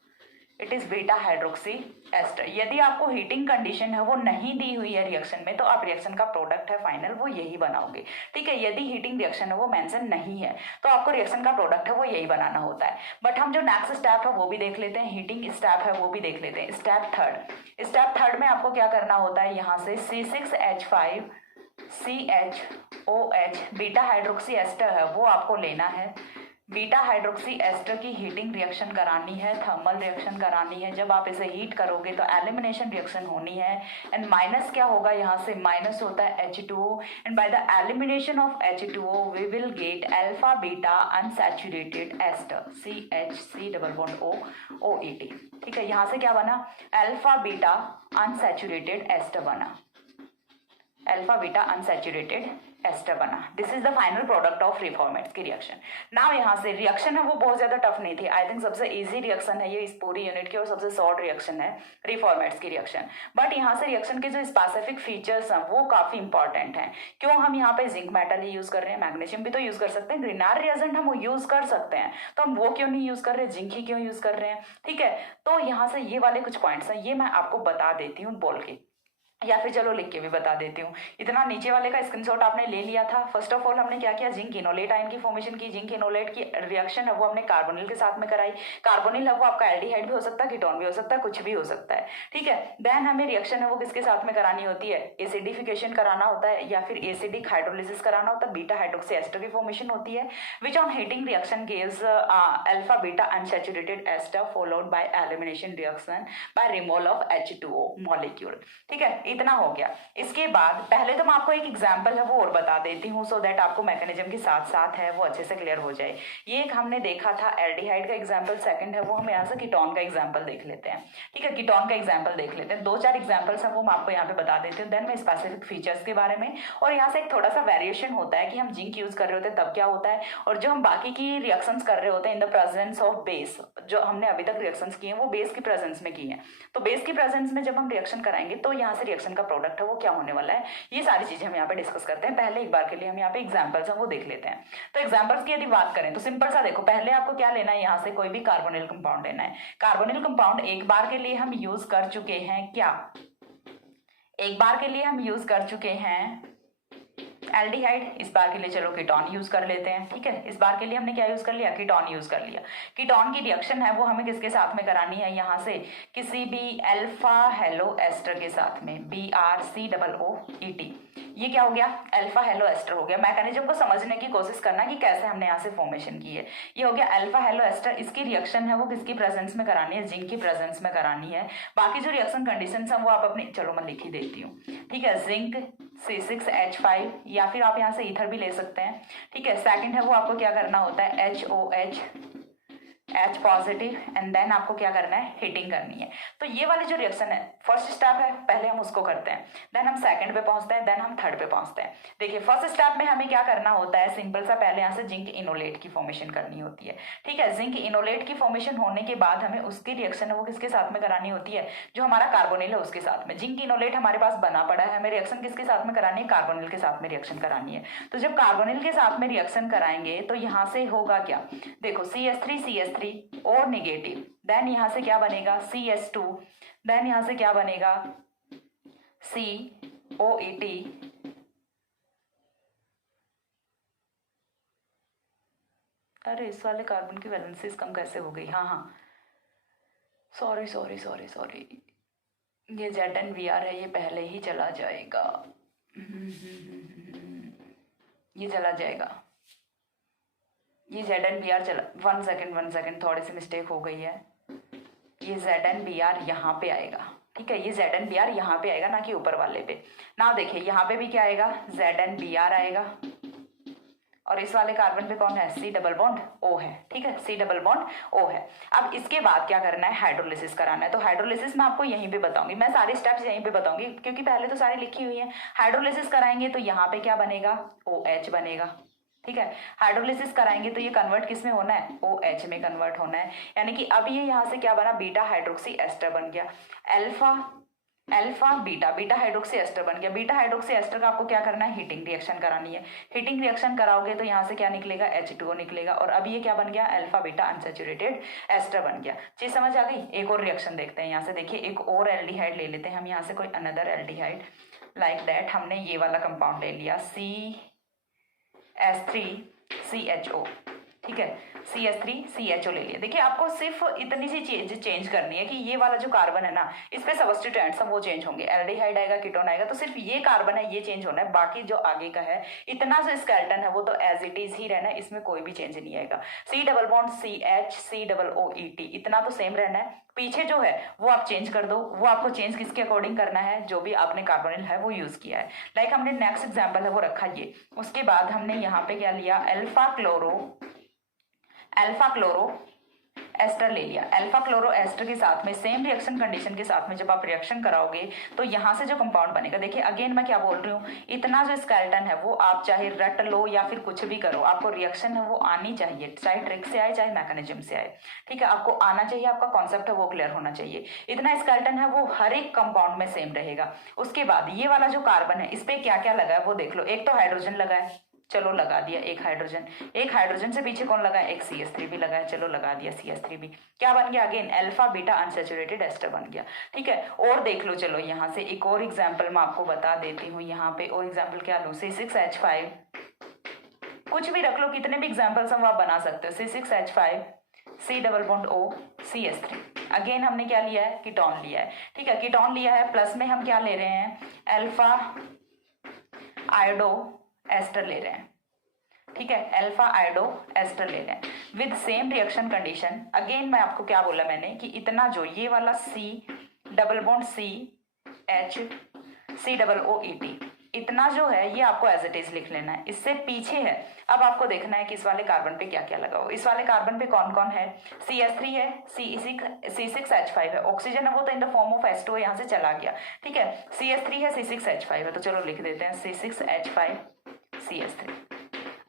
It is beta hydroxy ester. यदि आपको हीटिंग कंडीशन है वो नहीं दी हुई है रिएक्शन में तो आप रिएक्शन का प्रोडक्ट है फाइनल वो यही बनाओगे। ठीक है, यदि हीटिंग रिएक्शन है वो मेंशन नहीं है तो आपको रिएक्शन का प्रोडक्ट है वो यही बनाना होता है। बट हम जो नेक्स्ट स्टेप है वो भी देख लेते हैं, हीटिंग स्टेप है वो भी देख लेते हैं। स्टेप थर्ड में आपको क्या करना होता है, यहाँ से C6H5CHOH बीटा हाइड्रोक्सी एस्टर है वो आपको लेना है। बीटा हाइड्रोक्सी एस्टर की हीटिंग रिएक्शन करानी है, थर्मल रिएक्शन करानी है। जब आप इसे हीट करोगे तो एलिमिनेशन रिएक्शन होनी है एंड माइनस क्या होगा, यहाँ से माइनस होता है H2O and by the elimination of H2O we will get alpha beta unsaturated ester CH3 double bond O OET। ठीक है, यहाँ से क्या बना, अल्फा बीटा अनसैचुरेटेड एस्टर बना, अल्फा बीटा अनसैचुरेटेड एस्टर बना। This is the final product of Reformatsky reaction. Now यहाँ से रिएक्शन है वो बहुत ज्यादा टफ नहीं थी, आई थिंक सबसे इजी रिएक्शन है ये इस पूरी यूनिट की और सबसे शॉर्ट रिएक्शन है रिफॉर्मेट्स की रिएक्शन। बट यहाँ से रिएक्शन के जो स्पेसिफिक फीचर्स हैं वो काफी इंपॉर्टेंट हैं। क्यों हम यहाँ पे जिंक मेटल ही यूज कर रहे हैं, मैग्नीशियम भी तो यूज कर सकते हैं, ग्रिनार रिएजेंट हम वो यूज कर सकते हैं, तो हम वो क्यों नहीं यूज कर रहे, जिंक ही क्यों यूज कर रहे हैं। ठीक है, तो यहाँ से ये वाले कुछ पॉइंट्स हैं, ये मैं आपको बता देती हूँ बोल के, या फिर चलो लिख के भी बता देती हूँ। इतना नीचे वाले का स्क्रीनशॉट आपने ले लिया था। फर्स्ट ऑफ ऑल हमने क्या किया, जिंक इनोलेट आयन की फॉर्मेशन की। जिंक इनोलेट की रिएक्शन है वो हमने कार्बोनिल के साथ में कराई। कार्बोनिल है वो आपका एल्डिहाइड भी हो सकता है, कीटोन भी हो सकता है, कुछ भी हो सकता है। ठीक है, देन हमें रिएक्शन है वो किसके साथ में करानी होती है, एसिडिफिकेशन कराना होता है या फिर एसिडिक हाइड्रोलिसिस कराना होता है। बीटा हाइड्रोक्सी एस्टर की फॉर्मेशन होती है which on heating reaction gives alpha beta unsaturated ester followed by elimination reaction by removal of H2O molecule. ठीक है, इतना हो गया। इसके बाद पहले तो मैं आपको एक एग्जांपल है वो और बता देती हूँ सो दैट आपको मैकेनिज्म के साथ साथ है वो अच्छे से क्लियर हो जाए। ये एक हमने देखा था एल्डिहाइड का एग्जांपल, सेकंड है वो हम यहाँ से कीटोन का एग्जांपल देख लेते हैं। ठीक है, कीटोन का एग्जांपल देख लेते हैं, 2-4 एग्जांपल्स हैं वो मैं आपको यहाँ पे बता देती हूँ, देन मैं स्पेसिफिक फीचर्स के बारे में। और यहाँ से एक थोड़ा सा वेरिएशन होता है कि हम जिंक यूज कर रहे होते हैं तब क्या होता है, और जो हम बाकी की रिएक्शंस कर रहे होते हैं इन द प्रेजेंस ऑफ बेस, जो हमने अभी तक रिएक्शंस किए हैं वो बेस की प्रेजेंस में की हैं। तो बेस की प्रेजेंस में जब हम रिएक्शन कराएंगे तो यहाँ से रिएक्शन का प्रोडक्ट है वो क्या होने वाला है, ये सारी चीजें हम यहाँ पे डिस्कस करते हैं। पहले एक बार के लिए हम यहाँ पे एग्जांपल्स हैं वो देख लेते हैं। तो एग्जांपल्स की यदि बात करें तो सिंपल सा देखो, पहले आपको क्या लेना है, यहाँ से कोई भी कार्बोनिल कंपाउंड लेना है। कार्बोनिल कंपाउंड एक बार के लिए हम यूज कर चुके हैं, क्या एक बार के लिए हम यूज कर चुके हैं एल्डिहाइड, इस बार के लिए चलो कीटोन यूज कर लेते हैं। ठीक है, इस बार के लिए हमने क्या यूज कर लिया, कीटोन यूज कर लिया। कीटोन की रिएक्शन है वो हमें किसके साथ में करानी है, यहाँ से किसी भी अल्फा हेलो एस्टर के साथ में, BRCOOET। ये क्या हो गया, अल्फा हेलो एस्टर हो गया। मैकेनिज्म को समझने की कोशिश करना कि कैसे हमने यहाँ से फॉर्मेशन की है। ये हो गया अल्फा हेलो एस्टर। इसकी रिएक्शन है वो किसकी प्रेजेंस में करानी है, जिंक की प्रेजेंस में करानी है। बाकी जो रिएक्शन कंडीशंस हैं वो आप अपनी, चलो मैं लिख ही देती हूँ। ठीक है, जिंक C6H5 या फिर आप यहाँ से ईथर भी ले सकते हैं। ठीक है, सेकंड है वो आपको क्या करना होता है, HOH H positive and then आपको क्या करना है, हीटिंग करनी है। तो ये वाली जो रिएक्शन है फर्स्ट स्टेप है, पहले हम उसको करते हैं, देन हम सेकंड पे पहुंचते हैं, देन हम थर्ड पे पहुंचते हैं। देखिए फर्स्ट स्टेप में हमें क्या करना होता है, सिंपल सा पहले यहाँ से जिंक इनोलेट की फॉर्मेशन करनी होती है। ठीक है, जिंक इनोलेट की फॉर्मेशन होने के बाद हमें उसकी रिएक्शन है वो किसके साथ में करानी होती है, जो हमारा कार्बोनिल है उसके साथ में। जिंक इनोलेट हमारे पास बना पड़ा है, हमें रिएक्शन किसके साथ में करानी है, कार्बोनिल के साथ में रिएक्शन करानी है। तो जब कार्बोनिल के साथ में रिएक्शन कराएंगे तो यहाँ से होगा क्या, देखो CH3 और नेगेटिव, देन यहाँ से क्या बनेगा CH2, देन यहाँ से क्या बनेगा COET, अरे इस वाले कार्बन की वैलेंसीज कम कैसे हो गई, हाँ सॉरी ये ZnBr है, ये पहले ही चला जाएगा, ये चला जाएगा। ये ZnBr चला, वन सेकेंड थोड़ी सी मिस्टेक हो गई है। ये ZnBr यहाँ पे आएगा, ठीक है, ये ZnBr यहाँ पे आएगा, ना कि ऊपर वाले पे ना। देखिए यहाँ पे भी क्या आएगा, ZnBr आएगा, और इस वाले कार्बन पे कौन है, C डबल बॉन्ड O है, ठीक है, C डबल बॉन्ड O है। अब इसके बाद क्या करना है, हाइड्रोलिसिस कराना है। तो हाइड्रोलिसिस मैं आपको यहीं पे बताऊंगी, मैं सारे स्टेप्स यहीं पे बताऊंगी क्योंकि पहले तो सारी लिखी हुई है। हाइड्रोलिसिस कराएंगे तो यहाँ पे क्या बनेगा, OH बनेगा, ठीक है। हाइड्रोलिसिस कराएंगे तो ये कन्वर्ट किस में होना है, OH में कन्वर्ट होना है। यानी कि अब ये यहाँ से क्या बना, बीटा हाइड्रोक्सी एस्टर बन गया, alpha beta, beta hydroxy ester बन गया। बीटा हाइड्रोक्सी एस्टर का आपको क्या करना है, हीटिंग रिएक्शन करानी है। हीटिंग रिएक्शन कराओगे तो यहाँ से क्या निकलेगा, H2O निकलेगा, और अब ये क्या बन गया, अल्फा बीटा अनसैचुरेटेड एस्टर बन गया। चीज समझ आ गई। एक और रिएक्शन देखते हैं यहाँ से, देखिए एक और एल्डिहाइड ले लेते हैं हम यहाँ से, कोई अनदर एल्डिहाइड लाइक दैट। हमने ये वाला कंपाउंड ले लिया CH3CHO, ठीक है, CH3CHO ले लिया। देखिए आपको सिर्फ इतनी सी चीज चेंज करनी है कि ये वाला जो कार्बन है ना, इस पे सब्स्टिट्यूएंट्स सब वो चेंज होंगे, एल्डिहाइड आएगा, कीटोन आएगा, तो सिर्फ ये कार्बन है ये चेंज होना है। बाकी जो आगे का है इतना जो स्केलेटन है वो तो एज इट इज ही रहना है, इसमें कोई भी चेंज नहीं आएगा। C double bond CH COOET इतना तो सेम रहना है। पीछे जो है वो आप चेंज कर दो, वो आपको चेंज किसके अकॉर्डिंग करना है, जो भी आपने कार्बोनिल है वो यूज किया है। लाइक हमने नेक्स्ट एग्जांपल है वो रखा ये। उसके बाद हमने यहाँ पे क्या लिया, अल्फा क्लोरो एस्टर ले लिया। अल्फा क्लोरो एस्टर के साथ में सेम रिएक्शन कंडीशन के साथ में जब आप रिएक्शन कराओगे तो यहाँ से जो कंपाउंड बनेगा, देखिए अगेन मैं क्या बोल रही हूँ, इतना जो स्केलेटन है वो आप चाहे रट लो या फिर कुछ भी करो, आपको रिएक्शन है वो आनी चाहिए, चाहे ट्रिक से आए चाहे मैकेनिज्म से आए, ठीक है, आपको आना चाहिए, आपका कॉन्सेप्ट है वो क्लियर होना चाहिए। इतना स्केलेटन है वो हर एक कंपाउंड में सेम रहेगा। उसके बाद ये वाला जो कार्बन है इस पे क्या क्या लगा है वो देख लो। एक तो हाइड्रोजन लगा है, चलो लगा दिया एक हाइड्रोजन से पीछे कौन लगा है, एक CH3 भी लगा है, चलो लगा दिया CH3 भी। क्या बन गया, again alpha beta unsaturated ester बन गया, ठीक है। और देख लो, चलो यहाँ से एक और एग्जांपल मैं आपको बता देती हूँ। यहाँ पे और एग्जांपल क्या लूँ, C6H5, कुछ भी रख लो, कितने भी एग्जाम्पल्स हम आप बना सकते हो। C6H5 C double bond O CH3, again हमने क्या लिया है, कीटोन लिया है, ठीक है, कीटोन लिया है, प्लस में हम क्या ले रहे हैं, अल्फा आयोडो एस्टर ले रहे हैं, ठीक है, अल्फा आयोडो एस्टर ले रहे हैं with same reaction condition. Again मैं आपको क्या बोला मैंने कि इतना जो ये वाला C डबल बॉन्ड COOET इतना जो है ये आपको एज इट इज लिख लेना है, इससे पीछे है। अब आपको देखना है कि इस वाले कार्बन पे क्या क्या लगा हो। इस वाले कार्बन पे कौन कौन है, CH3 है, C6H5 है, ऑक्सीजन है वो तो in the form of H2O यहाँ से चला गया, ठीक है, CH3 है, C6H5 है, तो चलो लिख देते हैं C6H5 CH3।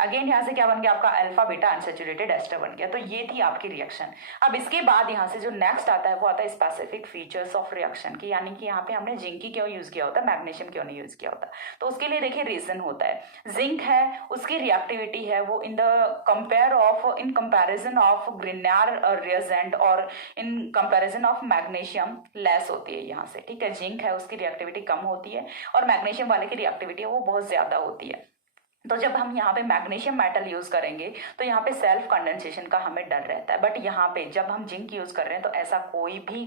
अगेन यहाँ से क्या बन गया आपका, अल्फा बीटा अनसैचुरेटेड एस्टर बन गया। तो ये थी आपकी रिएक्शन। अब इसके बाद यहाँ से जो नेक्स्ट आता है वो आता है स्पेसिफिक फीचर्स ऑफ रिएक्शन की, यानी कि यहाँ पे हमने जिंक की क्यों यूज किया होता है, मैग्नीशियम क्यों नहीं यूज किया होता। तो उसके लिए देखिए रीजन होता है, जिंक है उसकी रिएक्टिविटी है वो इन कंपेरिजन ऑफ ग्रिनार रिएजेंट और in comparison of magnesium less होती है यहाँ से, ठीक है। जिंक है उसकी रिएक्टिविटी कम होती है और मैग्नीशियम वाले की रिएक्टिविटी है वो बहुत ज्यादा होती है। तो जब हम यहाँ पे मैग्नीशियम मेटल यूज करेंगे तो यहाँ पे सेल्फ कंडेंसेशन का हमें डर रहता है, बट यहाँ पे जब हम जिंक यूज कर रहे हैं तो ऐसा कोई भी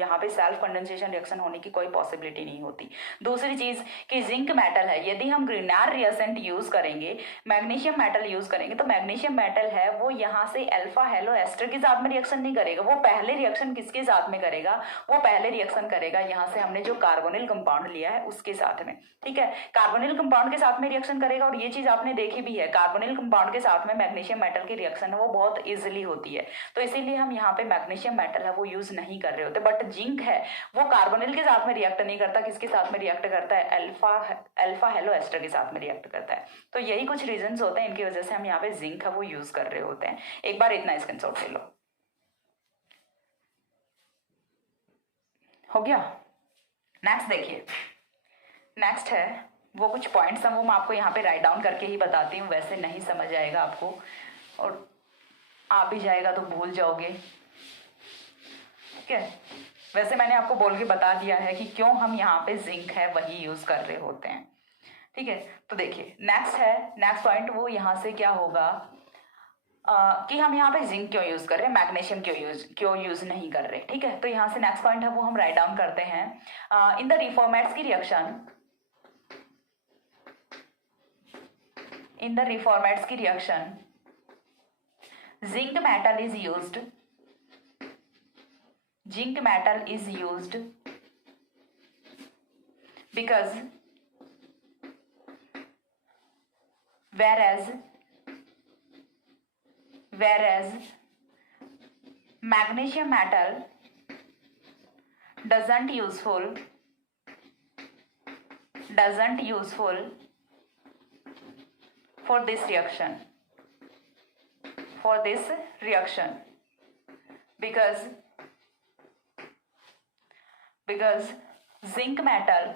यहाँ पे सेल्फ कंडेंसेशन रिएक्शन होने की कोई पॉसिबिलिटी नहीं होती। दूसरी चीज कि जिंक मेटल है, यदि हम ग्रिनार रिएजेंट यूज करेंगे, मैग्नीशियम मेटल यूज करेंगे, तो मैग्नीशियम मेटल है वो यहाँ से अल्फा हेलो एस्टर के साथ में रिएक्शन नहीं करेगा, वो पहले रिएक्शन किसके साथ में करेगा, वो पहले रिएक्शन करेगा यहाँ से हमने जो कार्बोनिल कंपाउंड लिया है उसके साथ में, ठीक है, कार्बोनिल कंपाउंड के साथ में रिएक्शन करेगा। और ये चीज आपने देखी भी है, कार्बोनिल कंपाउंड के साथ में मैग्नीशियम मेटल की रिएक्शन है वो बहुत इजीली होती है, तो इसीलिए हम यहाँ पे मैग्नीशियम मेटल है वो यूज नहीं कर रहे होते। बट जिंक है वो कार्बोनिल के साथ में रिएक्ट नहीं करता, किसके साथ में रिएक्ट करता है, अल्फा हेलो एस्टर के साथ में रिएक्ट करता है। तो यही कुछ रीजंस होते हैं, इनकी वजह से हम यहाँ पे जिंक है वो यूज कर रहे होते हैं। एक बार इतना स्क्रीनशॉट ले लो, हो गया। नेक्स्ट देखिए, नेक्स्ट है वो कुछ पॉइंट्स हैं वो मैं आपको यहाँ पे राइट डाउन करके ही बताती हूँ, वैसे नहीं समझ आएगा आपको और आ भी जाएगा तो भूल जाओगे, ठीक है। वैसे मैंने आपको बोल के बता दिया है कि क्यों हम यहाँ पे जिंक है वही यूज कर रहे होते हैं, ठीक है। तो देखिए नेक्स्ट पॉइंट वो यहाँ से क्या होगा कि हम यहाँ पे जिंक क्यों यूज कर रहे हैं, मैग्नीशियम क्यों यूज नहीं कर रहे, ठीक है। तो यहाँ से नेक्स्ट पॉइंट है वो हम राइट डाउन करते हैं। इन द रिफॉर्मेट्स की रिएक्शन, इन द रिफॉर्मेट्स की reaction zinc metal is used, zinc metal is used because whereas magnesium metal doesn't useful for this reaction, because zinc metal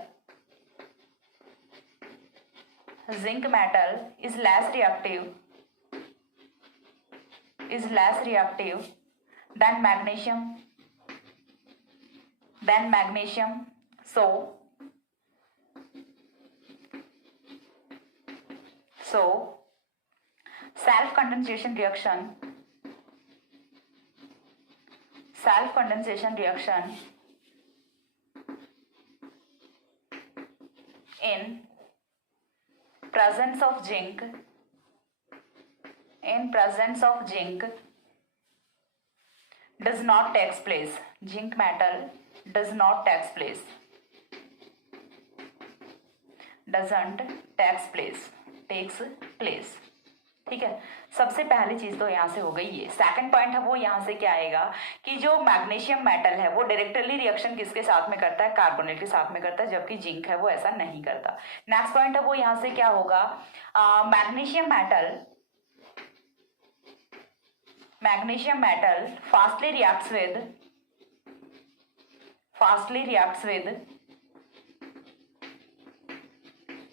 is less reactive than magnesium, so self condensation reaction in presence of zinc does not takes place. Zinc metal does not takes place, takes place. ठीक है, सबसे पहली चीज तो यहाँ से हो गई ये। सेकंड पॉइंट है वो यहाँ से क्या आएगा कि जो मैग्नीशियम मेटल है वो डायरेक्टली रिएक्शन किसके साथ में करता है, कार्बोनिल के साथ में करता है, जबकि जिंक है वो ऐसा नहीं करता। नेक्स्ट पॉइंट है वो यहाँ से क्या होगा, magnesium metal fastly reacts with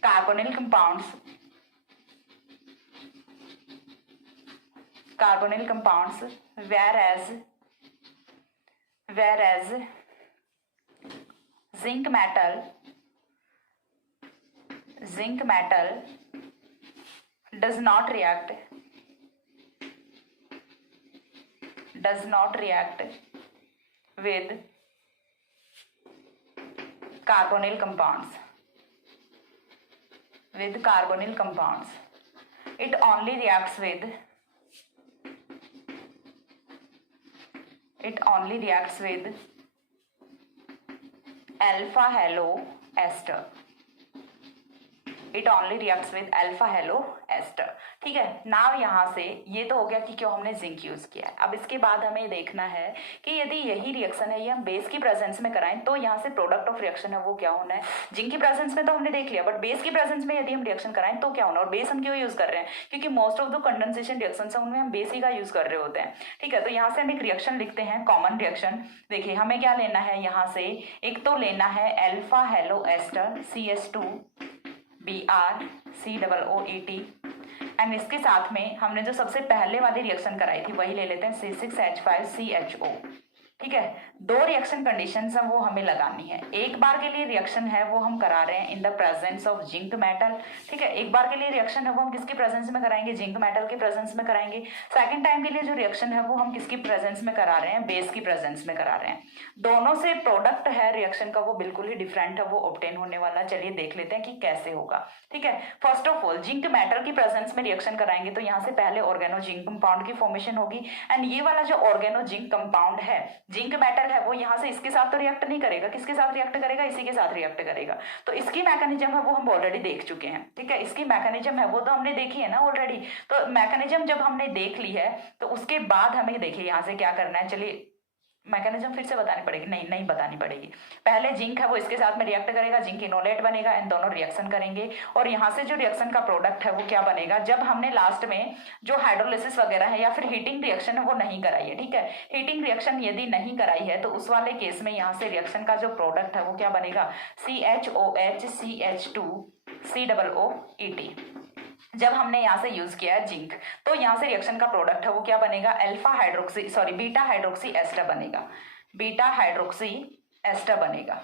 carbonyl compounds, whereas zinc metal does not react with carbonyl compounds. It only reacts with alpha halo ester. ठीक है। नाउ यहाँ से ये तो हो गया कि क्यों हमने जिंक यूज किया है। अब इसके बाद हमें देखना है कि यदि यही रिएक्शन है ये हम बेस की प्रेजेंस में कराएं तो यहाँ से प्रोडक्ट ऑफ रिएक्शन है वो क्या होना है। जिंक की प्रेजेंस में तो हमने देख लिया, बट बेस की प्रेजेंस में यदि हम रिएक्शन कराएं तो क्या होना। और बेस हम क्यों यूज कर रहे हैं, क्योंकि most of the condensation reaction है उनमें हम बेस ही का यूज कर रहे होते हैं। ठीक है, तो यहाँ से हम एक रिएक्शन लिखते हैं, कॉमन रिएक्शन। देखिए हमें क्या लेना है, यहाँ से एक तो लेना है alpha halo ester CH2BrCOOET, and इसके साथ में हमने जो सबसे पहले वाली रिएक्शन कराई थी वही ले लेते हैं C6H5CHO। ठीक है, दो रिएक्शन कंडीशंस हैं वो हमें लगानी है। एक बार के लिए रिएक्शन है वो हम करा रहे हैं इन the presence of zinc metal. ठीक है, एक बार के लिए रिएक्शन है वो हम किसके प्रेजेंस में कराएंगे, जिंक मेटल के प्रेजेंस में कराएंगे। सेकंड टाइम के लिए जो रिएक्शन है वो हम किसकी प्रेजेंस में करा रहे हैं, बेस की प्रेजेंस में करा रहे हैं। दोनों से प्रोडक्ट है रिएक्शन का वो बिल्कुल ही डिफरेंट है वो ऑब्टेन होने वाला। चलिए देख लेते हैं कि कैसे होगा। ठीक है, first of all zinc metal की प्रेजेंस में रिएक्शन कराएंगे तो यहाँ से पहले ऑर्गेनो जिंक कंपाउंड की फॉर्मेशन होगी, एंड ये वाला जो ऑर्गेनो जिंक कंपाउंड है, जिंक मेटल है वो यहाँ से इसके साथ तो रिएक्ट नहीं करेगा, किसके साथ रिएक्ट करेगा, इसी के साथ रिएक्ट करेगा। तो इसकी मैकेनिज्म है वो हम ऑलरेडी देख चुके हैं। ठीक है, इसकी मैकेनिज्म है वो तो हमने देखी है ना ऑलरेडी। तो मैकेनिज्म जब हमने देख ली है तो उसके बाद हमें देखिए यहाँ से क्या करना है। चलिए मैकेनिज्म फिर से बतानी पड़ेगी, नहीं बतानी पड़ेगी। पहले जिंक है वो इसके साथ में रिएक्ट करेगा, जिंक इनोलेट बनेगा, एंड दोनों रिएक्शन करेंगे। और यहाँ से जो रिएक्शन का प्रोडक्ट है वो क्या बनेगा, जब हमने लास्ट में जो हाइड्रोलिसिस वगैरह है या फिर हीटिंग रिएक्शन है वो नहीं कराई है। ठीक है, हीटिंग रिएक्शन यदि नहीं कराई है तो उस वाले केस में यहाँ से रिएक्शन का जो प्रोडक्ट है वो क्या बनेगा, CHOHCH2COOET। जब हमने यहाँ से यूज किया है जिंक तो यहाँ से रिएक्शन का प्रोडक्ट है वो क्या बनेगा, बीटा हाइड्रोक्सी एस्टर बनेगा।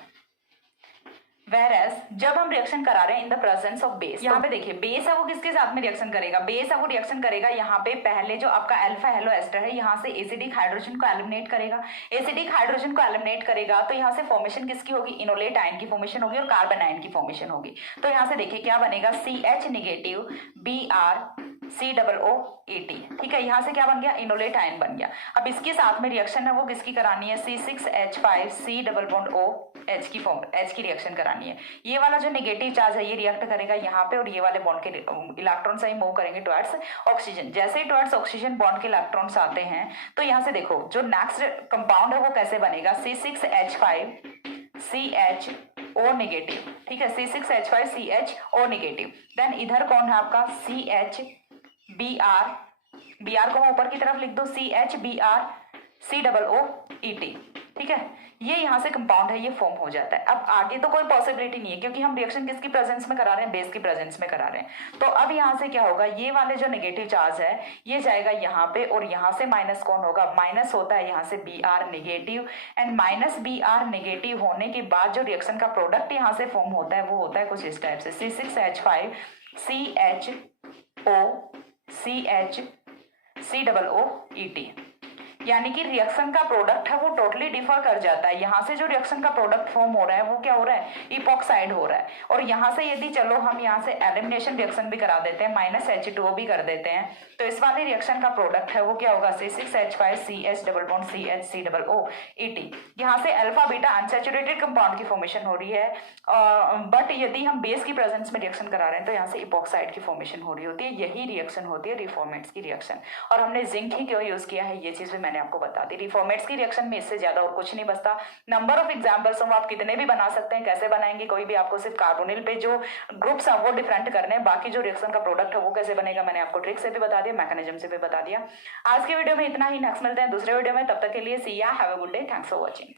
Whereas जब हम रिएक्शन करा रहे हैं इन द प्रेजेंस ऑफ बेस, यहाँ पे देखिए बेस है वो किसके साथ में रिएक्शन करेगा, बेस है वो रिएक्शन करेगा यहाँ पे पहले जो आपका अल्फा हेलो एस्टर है यहाँ से एसिडिक हाइड्रोजन को एलिमिनेट करेगा। एसिडिक हाइड्रोजन को एलिमिनेट करेगा तो यहाँ से फॉर्मेशन किसकी होगी, इनोलेट आयन की फॉर्मेशन होगी और कार्बन आयन की फॉर्मेशन होगी। तो यहाँ से देखिए क्या बनेगा, CH- COO ठीक है, यहाँ से क्या बन गया, इनोलेट आयन बन गया। अब इसके साथ में रिएक्शन है वो किसकी करानी है, C6H5 COOH की फॉर्म, H की रिएक्शन करानी है। ये वाला जो नेगेटिव चार्ज है ये रिएक्ट करेगा यहाँ पे और ये वाले बॉन्ड के इलेक्ट्रॉन से ही मूव करेंगे टुवर्ड्स ऑक्सीजन। जैसे ही टुवर्ड्स ऑक्सीजन बॉन्ड के इलेक्ट्रॉन्स आते हैं तो यहाँ से देखो जो नेक्स्ट कंपाउंड है वो कैसे बनेगा, C6H5 CHO नेगेटिव, ठीक है, C6H5 CHO नेगेटिव। देन इधर कौन है आपका BR को मैं ऊपर की तरफ लिख दो CHBr COOET, ठीक है, ये यहाँ से कंपाउंड है, ये फॉर्म हो जाता है। अब आगे तो कोई पॉसिबिलिटी नहीं है क्योंकि हम रिएक्शन किसकी प्रेजेंस में करा रहे हैं, बेस की प्रेजेंस में करा रहे हैं। तो अब यहाँ से क्या होगा, ये वाले जो नेगेटिव चार्ज है ये जाएगा यहाँ पे और यहाँ से माइनस कौन होगा, माइनस होता है यहाँ से Br negative. And minus Br negative होने के बाद जो रिएक्शन का प्रोडक्ट यहाँ से फॉर्म होता है वो होता है कुछ इस टाइप से, C6H5 CHOOET, यानी कि रिएक्शन का प्रोडक्ट है वो टोटली डिफर कर जाता है। यहाँ से जो रिएक्शन का प्रोडक्ट फॉर्म हो रहा है वो क्या हो रहा है, इपॉक्साइड हो रहा है। और यहाँ से यदि चलो हम यहाँ से एलिमिनेशन रिएक्शन भी करा देते हैं, -H2O भी कर देते हैं, तो इस वाले रिएक्शन का प्रोडक्ट है वो क्या होगा, C6H5 CH COOET। यहाँ से अल्फा बीटा अनसैचुरेटेड कंपाउंड की फॉर्मेशन हो रही है, बट यदि हम बेस की प्रेजेंस में रिएक्शन करा रहे हैं तो यहाँ से इपॉक्साइड की फॉर्मेशन हो रही होती है। यही रिएक्शन होती है रिफॉर्मेट्स की रिएक्शन। और हमने जिंक ही क्यों यूज किया है ये चीज भी मैंने आपको बता दी। रिफॉर्मेट्स की रिएक्शन में इससे ज्यादा और कुछ नहीं बचता। नंबर ऑफ एग्जांपल्स हम आप कितने भी बना सकते हैं, कैसे बनाएंगे कोई भी, आपको सिर्फ कार्बोनिल पे जो ग्रुप्स हैं वो डिफरेंट करने हैं, बाकी जो रिएक्शन का प्रोडक्ट है वो कैसे बनेगा मैंने आपको ट्रिक से भी बता दिया, मैकेनिज्म से भी बता दिया। आज के वीडियो में इतना ही, नेक्स्ट मिलते हैं दूसरे वीडियो में, तब तक के लिए सी या, have a good day, thanks for watching.